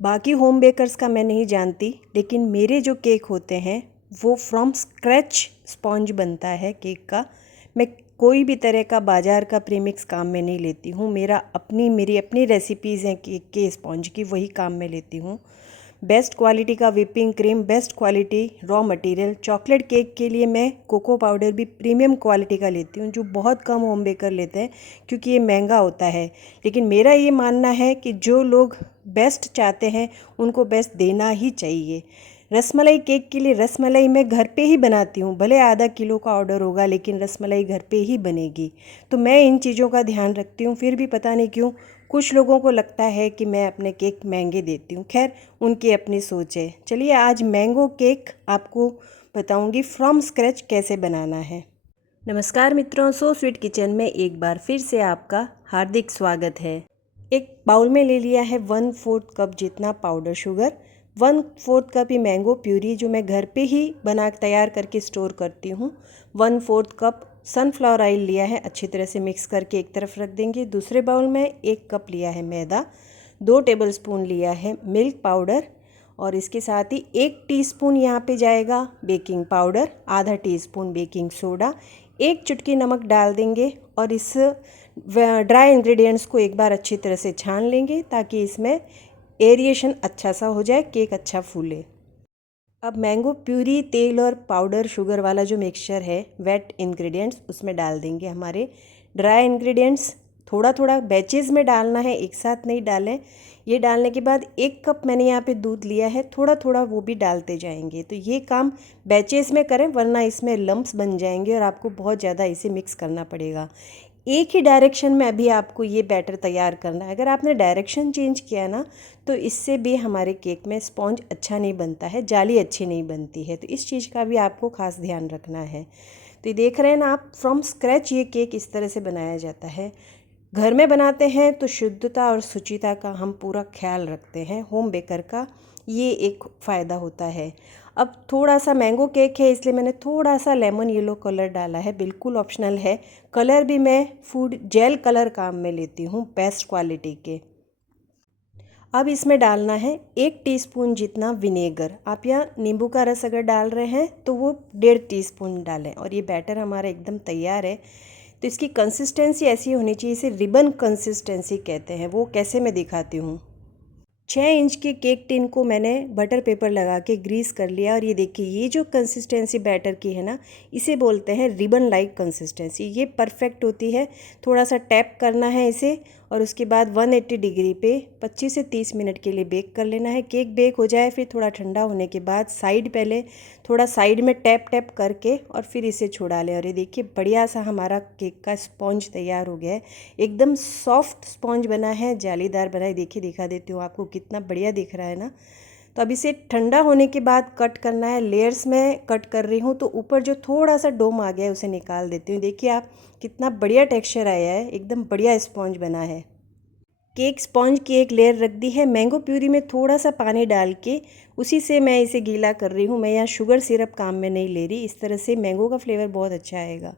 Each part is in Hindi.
बाकी होम बेकर्स का मैं नहीं जानती, लेकिन मेरे जो केक होते हैं वो फ्रॉम स्क्रैच स्पॉन्ज बनता है केक का। मैं कोई भी तरह का बाज़ार का प्रीमिक्स काम में नहीं लेती हूँ। मेरी अपनी रेसिपीज़ हैं केक के स्पॉन्ज की, वही काम में लेती हूँ। बेस्ट क्वालिटी का whipping cream, best quality raw material. Chocolate cake के लिए मैं कोको पाउडर भी प्रीमियम क्वालिटी का लेती हूँ, जो बहुत कम होम बेकर लेते हैं क्योंकि ये महंगा होता है। लेकिन मेरा ये मानना है कि जो लोग बेस्ट चाहते हैं उनको बेस्ट देना ही चाहिए। रसमलाई केक के लिए रसमलाई मैं घर पे ही बनाती हूँ, भले आधा किलो का ऑर्डर होगा लेकिन रसमलाई घर पे ही बनेगी। तो मैं इन चीज़ों का ध्यान रखती हूँ। फिर भी पता नहीं क्यों कुछ लोगों को लगता है कि मैं अपने केक महंगे देती हूँ। खैर, उनकी अपनी सोच है। चलिए आज मैंगो केक आपको बताऊँगी फ्रॉम स्क्रैच कैसे बनाना है। नमस्कार मित्रों, सो स्वीट किचन में एक बार फिर से आपका हार्दिक स्वागत है। एक बाउल में ले लिया है 1/4 कप जितना पाउडर शुगर, 1/4 कप ही मैंगो प्यूरी जो मैं घर पे ही बना तैयार करके स्टोर करती हूँ। 1/4 कप सनफ्लावर ऑयल लिया है, अच्छी तरह से मिक्स करके एक तरफ रख देंगे। दूसरे बाउल में 1 कप लिया है मैदा, 2 टेबलस्पून लिया है मिल्क पाउडर और इसके साथ ही 1 टीस्पून यहाँ पे जाएगा बेकिंग पाउडर, आधा टीस्पून बेकिंग सोडा, 1 चुटकी नमक डाल देंगे और इस ड्राई इंग्रेडिएंट्स को एक बार अच्छी तरह से छान लेंगे ताकि इसमें एरिएशन अच्छा सा हो जाए, केक अच्छा फूले। अब मैंगो प्यूरी, तेल और पाउडर शुगर वाला जो मिक्सचर है, वेट इंग्रेडिएंट्स, उसमें डाल देंगे हमारे ड्राई इंग्रेडिएंट्स। थोड़ा थोड़ा बैचेज़ में डालना है, एक साथ नहीं डालें। ये डालने के बाद 1 कप मैंने यहाँ पे दूध लिया है, थोड़ा थोड़ा वो भी डालते जाएंगे। तो ये काम बैचेज़ में करें वरना इसमें लम्प्स बन जाएंगे और आपको बहुत ज़्यादा इसे मिक्स करना पड़ेगा। एक ही डायरेक्शन में अभी आपको ये बैटर तैयार करना है। अगर आपने डायरेक्शन चेंज किया ना तो इससे भी हमारे केक में स्पॉन्ज अच्छा नहीं बनता है, जाली अच्छी नहीं बनती है। तो इस चीज़ का भी आपको खास ध्यान रखना है। तो ये देख रहे हैं ना आप, फ्रॉम स्क्रैच ये केक इस तरह से बनाया जाता है। घर में बनाते हैं तो शुद्धता और शुचिता का हम पूरा ख्याल रखते हैं। होम बेकर का ये एक फ़ायदा होता है। अब थोड़ा सा मैंगो केक है इसलिए मैंने थोड़ा सा लेमन येलो कलर डाला है, बिल्कुल ऑप्शनल है। कलर भी मैं फूड जेल कलर काम में लेती हूँ, बेस्ट क्वालिटी के। अब इसमें डालना है 1 टीस्पून जितना विनेगर। आप यहाँ नींबू का रस अगर डाल रहे हैं तो वो 1.5 टीस्पून डालें। और ये बैटर हमारा एकदम तैयार है। तो इसकी कंसिस्टेंसी ऐसी होनी चाहिए, इसे रिबन कंसिस्टेंसी कहते हैं। वो कैसे मैं दिखाती हूँ। 6 इंच के केक टिन को मैंने बटर पेपर लगा के ग्रीस कर लिया और ये देखिए ये जो कंसिस्टेंसी बैटर की है ना, इसे बोलते हैं रिबन लाइक कंसिस्टेंसी। ये परफेक्ट होती है। थोड़ा सा टैप करना है इसे और उसके बाद 180 डिग्री पे 25 से 30 मिनट के लिए बेक कर लेना है। केक बेक हो जाए फिर थोड़ा ठंडा होने के बाद पहले थोड़ा साइड में टैप टैप करके और फिर इसे छुड़ा लें। और ये देखिए बढ़िया सा हमारा केक का स्पॉन्ज तैयार हो गया है। एकदम सॉफ्ट स्पॉन्ज बना है, जालीदार बना है। देखिए दिखा देती हूँ आपको, कितना बढ़िया दिख रहा है ना। तो अब इसे ठंडा होने के बाद कट करना है। लेयर्स में कट कर रही हूँ तो ऊपर जो थोड़ा सा डोम आ गया है उसे निकाल देती हूँ। देखिए आप, कितना बढ़िया टेक्सचर आया है, एकदम बढ़िया स्पॉन्ज बना है। केक स्पॉन्ज की एक लेयर रख दी है। मैंगो प्यूरी में थोड़ा सा पानी डाल के उसी से मैं इसे गीला कर रही हूँ। मैं यहाँ शुगर सिरप काम में नहीं ले रही। इस तरह से मैंगो का फ्लेवर बहुत अच्छा आएगा।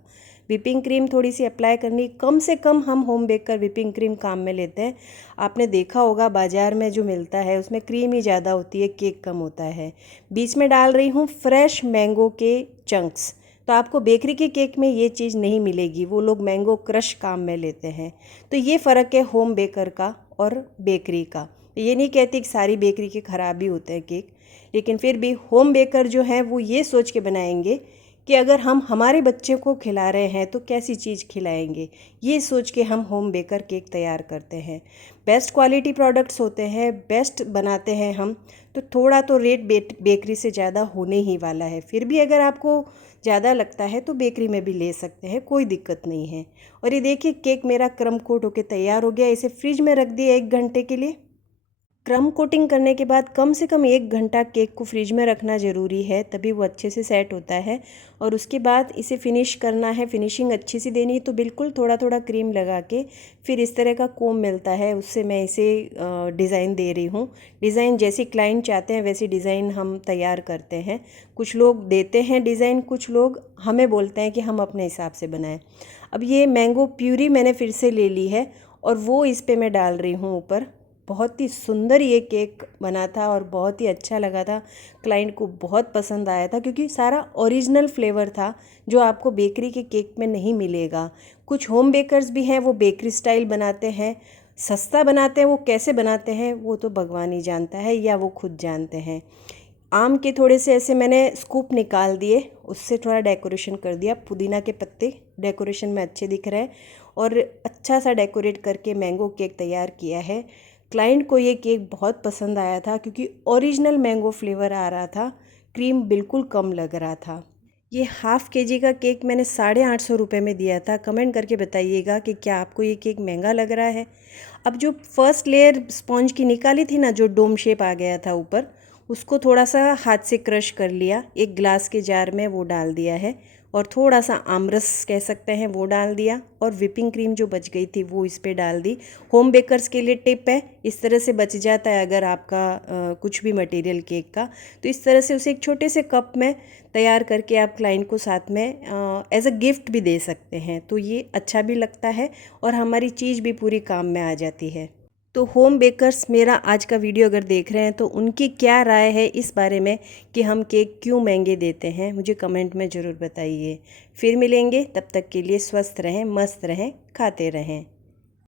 व्हिपिंग क्रीम थोड़ी सी अप्लाई करनी, कम से कम हम होम बेकर व्हिपिंग क्रीम काम में लेते हैं। आपने देखा होगा बाज़ार में जो मिलता है उसमें क्रीम ही ज़्यादा होती है, केक कम होता है। बीच में डाल रही हूँ फ्रेश मैंगो के चंक्स। तो आपको बेकरी के केक में ये चीज़ नहीं मिलेगी, वो लोग मैंगो क्रश काम में लेते हैं। तो ये फ़र्क है होम बेकर का और बेकरी का। ये नहीं कहती कि सारी बेकरी के ख़राब ही होते हैं केक, लेकिन फिर भी होम बेकर जो हैं वो ये सोच के बनाएंगे कि अगर हम हमारे बच्चे को खिला रहे हैं तो कैसी चीज़ खिलाएंगे, ये सोच के हम होम बेकर केक तैयार करते हैं। बेस्ट क्वालिटी प्रोडक्ट्स होते हैं, बेस्ट बनाते हैं हम, तो थोड़ा तो रेट बेकरी से ज़्यादा होने ही वाला है। फिर भी अगर आपको ज़्यादा लगता है तो बेकरी में भी ले सकते हैं, कोई दिक्कत नहीं है। और ये देखिए केक मेरा क्रम कोट होके तैयार हो गया। इसे फ्रिज में रख दिया 1 घंटे के लिए। क्रम कोटिंग करने के बाद कम से कम 1 घंटा केक को फ्रिज में रखना ज़रूरी है, तभी वो अच्छे से सेट होता है। और उसके बाद इसे फिनिश करना है। फिनिशिंग अच्छी सी देनी है तो बिल्कुल थोड़ा थोड़ा क्रीम लगा के फिर इस तरह का कोम मिलता है, उससे मैं इसे डिज़ाइन दे रही हूँ। डिज़ाइन जैसी क्लाइंट चाहते हैं वैसी डिज़ाइन हम तैयार करते हैं। कुछ लोग देते हैं डिज़ाइन, कुछ लोग हमें बोलते हैं कि हम अपने हिसाब से बनाएं। अब ये मैंगो प्यूरी मैंने फिर से ले ली है और वो इस पर मैं डाल रही हूँ ऊपर बहुत ही सुंदर ये केक बना था और बहुत ही अच्छा लगा था। क्लाइंट को बहुत पसंद आया था क्योंकि सारा ओरिजिनल फ्लेवर था जो आपको बेकरी के केक में नहीं मिलेगा। कुछ होम बेकर्स भी हैं, वो बेकरी स्टाइल बनाते हैं, सस्ता बनाते हैं। वो कैसे बनाते हैं वो तो भगवान ही जानता है या वो खुद जानते हैं। आम के थोड़े से ऐसे मैंने स्कूप निकाल दिए, उससे थोड़ा डेकोरेशन कर दिया। पुदीना के पत्ते डेकोरेशन में अच्छे दिख रहे हैं और अच्छा सा डेकोरेट करके मैंगो केक तैयार किया है। क्लाइंट को ये केक बहुत पसंद आया था क्योंकि ओरिजिनल मैंगो फ्लेवर आ रहा था, क्रीम बिल्कुल कम लग रहा था। ये हाफ़ केजी का केक मैंने 850 रुपये में दिया था। कमेंट करके बताइएगा कि क्या आपको ये केक महंगा लग रहा है। अब जो फर्स्ट लेयर स्पॉन्ज की निकाली थी ना, जो डोम शेप आ गया था ऊपर, उसको थोड़ा सा हाथ से क्रश कर लिया, एक ग्लास के जार में वो डाल दिया है और थोड़ा सा आमरस कह सकते हैं वो डाल दिया और विपिंग क्रीम जो बच गई थी वो इस पे डाल दी। होम बेकर्स के लिए टिप है, इस तरह से बच जाता है अगर आपका कुछ भी मटेरियल केक का, तो इस तरह से उसे एक छोटे से कप में तैयार करके आप क्लाइंट को साथ में एज अ गिफ्ट भी दे सकते हैं। तो ये अच्छा भी लगता है और हमारी चीज़ भी पूरी काम में आ जाती है। तो होम बेकर्स मेरा आज का वीडियो अगर देख रहे हैं तो उनकी क्या राय है इस बारे में कि हम केक क्यों महंगे देते हैं, मुझे कमेंट में ज़रूर बताइए। फिर मिलेंगे, तब तक के लिए स्वस्थ रहें, मस्त रहें, खाते रहें।